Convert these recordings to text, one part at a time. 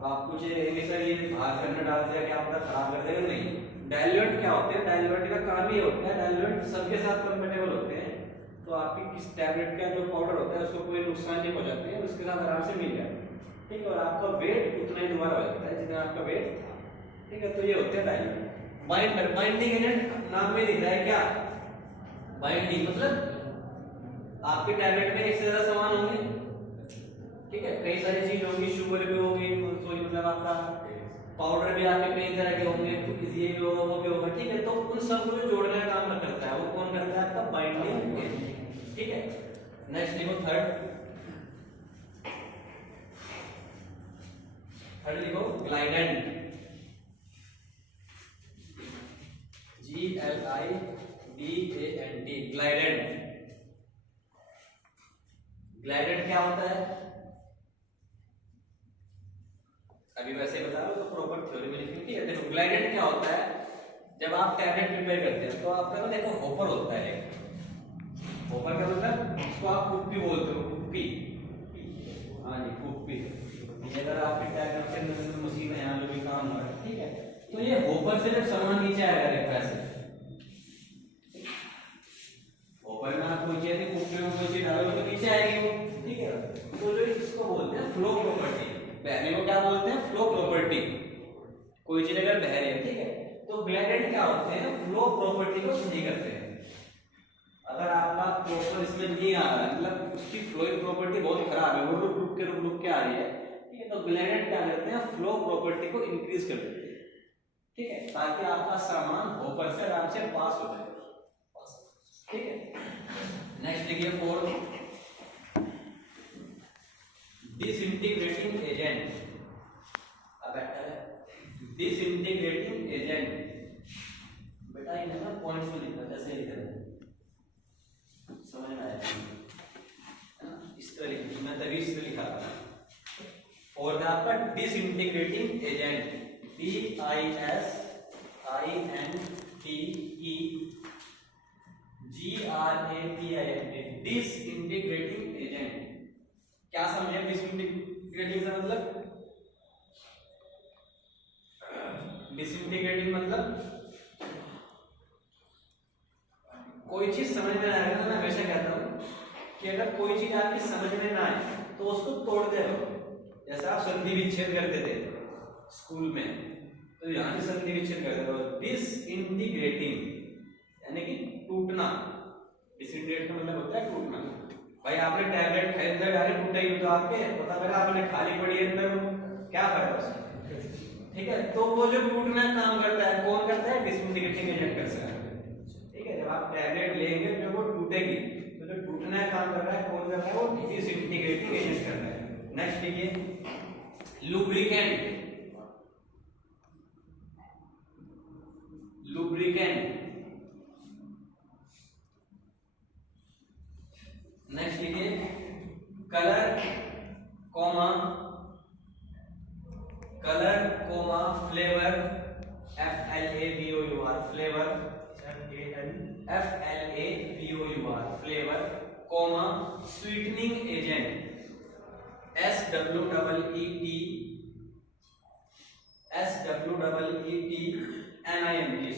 अब आप पूछे सर ये भाग करना डाल दिया क्या पता खराब कर देगा, नहीं। डाइल्यूएंट क्या होते हैं, डाइल्यूएंट का काम ही होता है, डाइल्यूएंट सबके साथ कंफर्टेबल होते हैं, तो आपकी किस टैबलेट का जो पाउडर होता है उसको कोई नुकसान नहीं पहुंचाते हैं, उसके साथ आराम से मिल जाता है, ठीक है। और आपका वेट उतना ही दोबारा हो जाता है जितना आपका वेट था, ठीक है। तो ये होते हैं डाइल्यूएंट। बाइंडर, बाइंडिंग एजेंट नाम में लिख रहा है क्या, बाइंडिंग मतलब आपके टैबलेट में एक से ज्यादा सामान होंगे, ठीक है, कई सारी चीज होंगी, शुगर भी होगी, सॉरी मतलब आपका पाउडर भी आपके कई तरह के होंगे, तो ये भी होगा वो भी होगा, ठीक है। तो उन सबको जो जोड़ने का काम करता है वो कौन करता है, आपका बाइंडिंग एजेंट, ठीक है। नेक्स्ट लिखो थर्ड लिखो ग्लाइडेंट, GLIDANT, ग्लाइडेंट। ग्लाइडेंट क्या होता है, अभी वैसे बता रहा हूं तो प्रॉपर थ्योरी में लिखनी, ठीक है। देखो ग्लाइडेंट क्या होता है, जब आप टैबलेट प्रिपेयर करते हैं तो आपका ना देखो होपर होता है, होपर का मतलब उसको आप कुप्पी बोलते हो, कुप्पी, हाँ जी कुप्पी। ये अगर आपके टैबलेट के अंदर मशीन है यहाँ जो भी काम हो रहा है, ठीक है, तो ये होपर से जब सामान नीचे आएगा देखो ऐसे, होपर में आप कोई चीज कुप्पी में कोई चीज डालोगे तो नीचे आएगी वो, ठीक है। तो जो इसको बोलते हैं फ्लो प्रॉपर्टी, बहने को क्या बोलते हैं, फ्लो प्रॉपर्टी। कोई चीज अगर बह रही है, ठीक है, तो ग्लाइडेंट क्या होते हैं, फ्लो प्रॉपर्टी को सही करते हैं। अगर आपका प्रॉपर इसमें नहीं आ रहा है, मतलब उसकी फ्लोइंग प्रॉपर्टी बहुत खराब है, वो रुक के आ रही है, ठीक है, तो ग्लाइडेंट क्या करते हैं, फ्लो प्रॉपर्टी को इंक्रीज कर देते हैं, ठीक है, ताकि आपका सामान होपर से आराम से पास हो जाए, ठीक है। नेक्स्ट लिखिए फोर्थ, डिसइंटीग्रेटिंग एजेंट। अब बेटा डिसइंटीग्रेटिंग एजेंट, बेटा ये ना पॉइंट्स में लिखना, जैसे लिख रहे हैं समझ में आया ना, इस तरह लिखना, मैं तभी इस तरह लिखा था। और आपका disintegrating agent, DISINTEGRATING, disintegrating agent. क्या समझे डिसइंटीग्रेटिंग से मतलब, डिसइंटीग्रेटिंग मतलब कोई चीज समझ में ना आए ना, मैं हमेशा कहता हूं कि अगर कोई चीज आपकी समझ में ना आए तो उसको तोड़ते रहो, जैसा आप संधि विच्छेद करते थे स्कूल में, तो यहां भी संधि विच्छेद करते रहो। डिसइंटीग्रेटिंग यानी कि टूटना, डिसइंटीग्रेट का मतलब होता है टूटना। भाई आपने टैबलेट खाई अंदर जाके टूटेगी तो आपके पता लगा, आपने खाली पड़ी है अंदर, क्या फायदा उसका, ठीक है। तो वो जो टूटना काम करता है कौन करता है, डिसइंटीग्रेटिंग एजेंट करता है, ठीक है। जब आप टैबलेट लेंगे तो वो टूटेगी, तो जो टूटना काम कर रहा है कौन कर रहा है, वो डिसइंटीग्रेटिंग एजेंट कर रहा है। नेक्स्ट लिखिए लुब्रिकेंट, लुब्रिकेंट। नेक्स्ट लिखिए colour comma flavour, FLAVOUR flavour, FLAVOUR flavour, comma sweetening agent, SWEETNING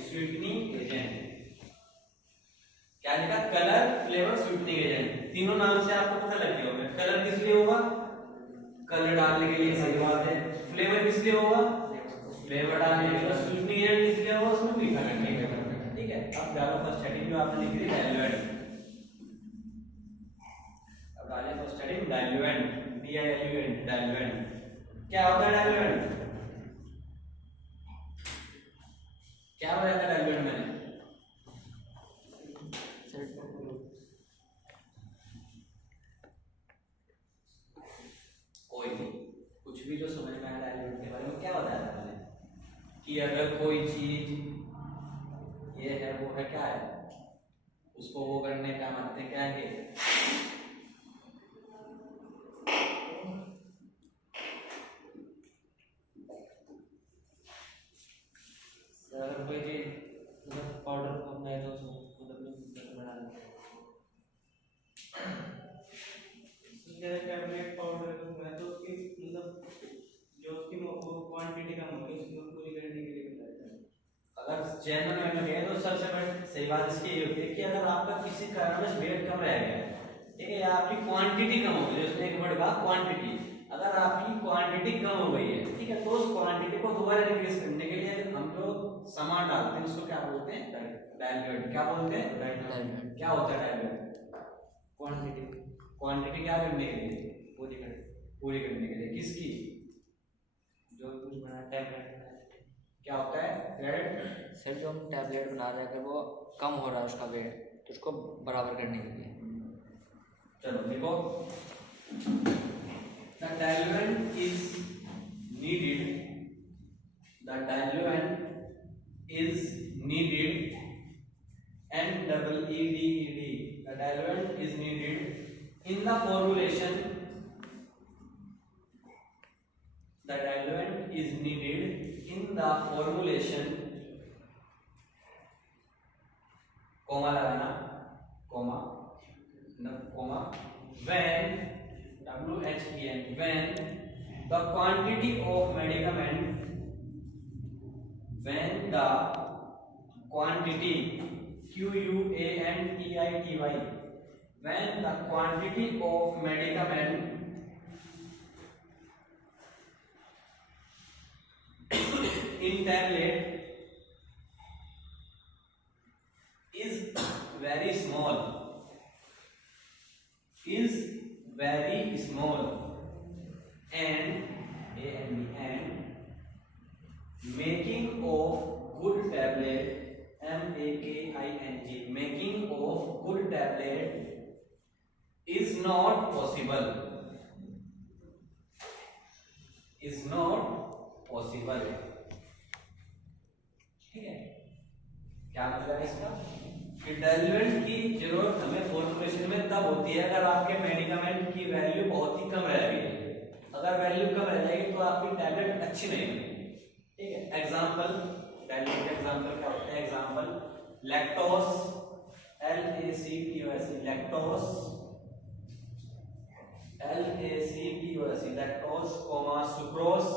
sweetening agent. क्या लिखा, कलर फ्लेवर स्वीटनिंग एजेंट, तीनों नाम से आपको पता लग गया होगा। कलर किस लिए होगा, कलर डालने के लिए, सही बात है। फ्लेवर किस लिए होगा, फ्लेवर डालने के लिए। स्वीटनिंग एजेंट किस लिए होगा, उसमें मीठा करने के लिए, ठीक है। अब डालो फर्स्ट हेडिंग जो आपने लिखी थी डाइल्यूएंट, अब डालिए first heading diluent, DILUENT diluent. क्या होता है डाइल्यूएंट, क्या बताया था डाइल्यूएंट मैंने, कोई नहीं, कुछ भी जो समझ में आया डाइल्यूएंट के बारे में क्या बताया था मैंने, कि अगर कोई चीज ये है वो है, क्या है, उसको वो करने का मतलब क्या है, अगर कोई चीज मतलब पाउडर को अपना है तो उसको मतलब बना लेते हैं, टैबलेट पाउडर है तो उसकी मतलब जो उसकी सही बात इसकी ये होती है कि अगर आपका किसी कारणवश वेट कम रह गया, ठीक है, या आपकी क्वांटिटी कम हो गई, उसने एक वर्ड कहा क्वांटिटी, अगर आपकी क्वांटिटी कम हो गई है, ठीक है, तो उस क्वांटिटी को दोबारा इंक्रीज करने के लिए हम जो सामान डालते हैं उसको क्या बोलते हैं, डाइल्यूट। क्या बोलते हैं, डाइल्यूट। क्या होता है डाइल्यूट? क्वांटिटी। क्वांटिटी क्या करने के लिए? पूरी करने के लिए। किसकी? जो कुछ बना टैबलेट क्या होता है? टैबलेट। सर जो हम टैबलेट बना रहे हैं अगर वो कम हो रहा है उसका वेट, तो उसको बराबर करने के लिए। चलो देखो, the diluent is needed, the diluent is needed, NEEDED, the diluent is needed in the formulation, the diluent is needed in the formulation, comma लगाना, comma when WHEN, when the quantity of medicament, when the quantity QUANTITY, when the quantity of medicament in tablet is very small, is very small, and making of good tablet, MAKING, making of good tablet is not possible, is not possible, ठीक है। क्या मतलब है इसका? कि diluent की जरूरत हमें फॉर्मुलेशन में तब होती है अगर आपके मेडिकामेंट की वैल्यू बहुत ही कम रह गई है। अगर वैल्यू कम रह जाएगी तो आपकी टैबलेट अच्छी नहीं बनेगी, ठीक है। एग्जांपल, डाइल्यूएंट का एग्जांपल क्या होता है? Example lactose, LACTOS, lactose, LACTOS, lactose, comma sucrose,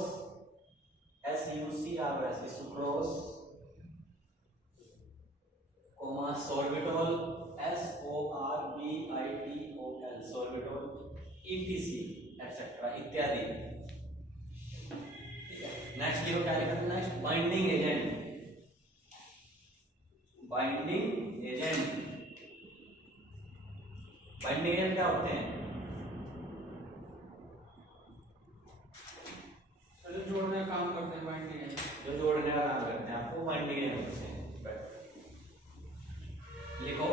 SUCROS, sucrose, comma sorbitol, SORBITOL, sorbitol, ETC etcetera इत्यादि। नेक्स्ट ये क्या लिखा था? Next binding agent, binding agent, binding agent क्या होते हैं? जो जोड़ने का काम करते हैं बाइंडिंग एजेंट, जो जोड़ने का काम करते हैं आपको बाइंडिंग एजेंट होते हैं। लिखो,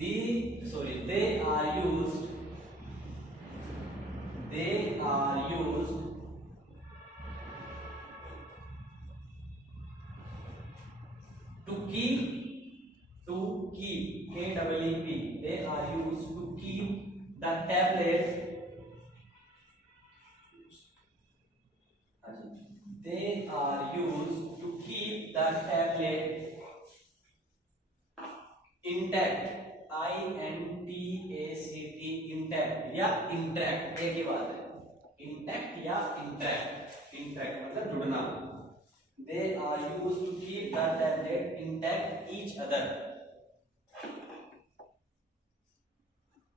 they are used to keep KEEP, they are used to keep the tablet, they are used to keep the tablet intact, INTACT, intact या intact एक ही बात है, intact या intact, intact मतलब जुड़ना। They are used to keep the tablet intact each other,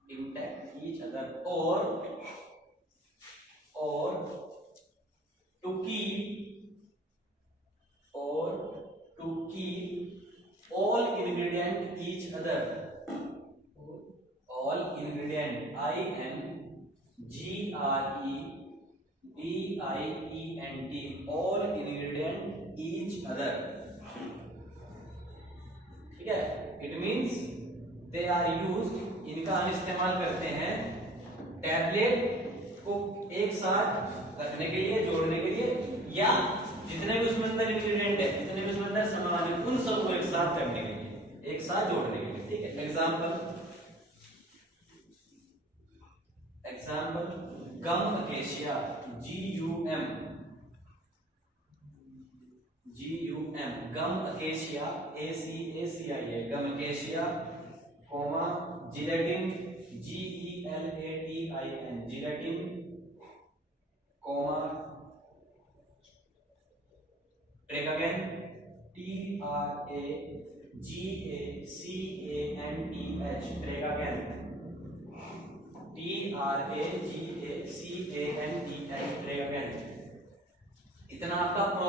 intact each other, or to keep all ingredient each other, all ingredient, INGREDIENT, all ingredient each other, ठीक है। It means they are used, इनका हम इस्तेमाल करते हैं tablet को एक साथ रखने के लिए, जोड़ने के लिए, या जितने भी उसमें अंदर इंग्रेडिएंट है, जितने भी उसमें अंदर सामान है, उन सबको एक साथ करने के लिए, एक साथ जोड़ने के लिए, ठीक है। Example gum acacia, GUM, gum acacia, ACACIA, gum acacia, comma gelatin, GELATIN, gelatin, comma tragacanth, TRAGACANTH tragacanth TRAGACANTH tragacanth. इतना आपका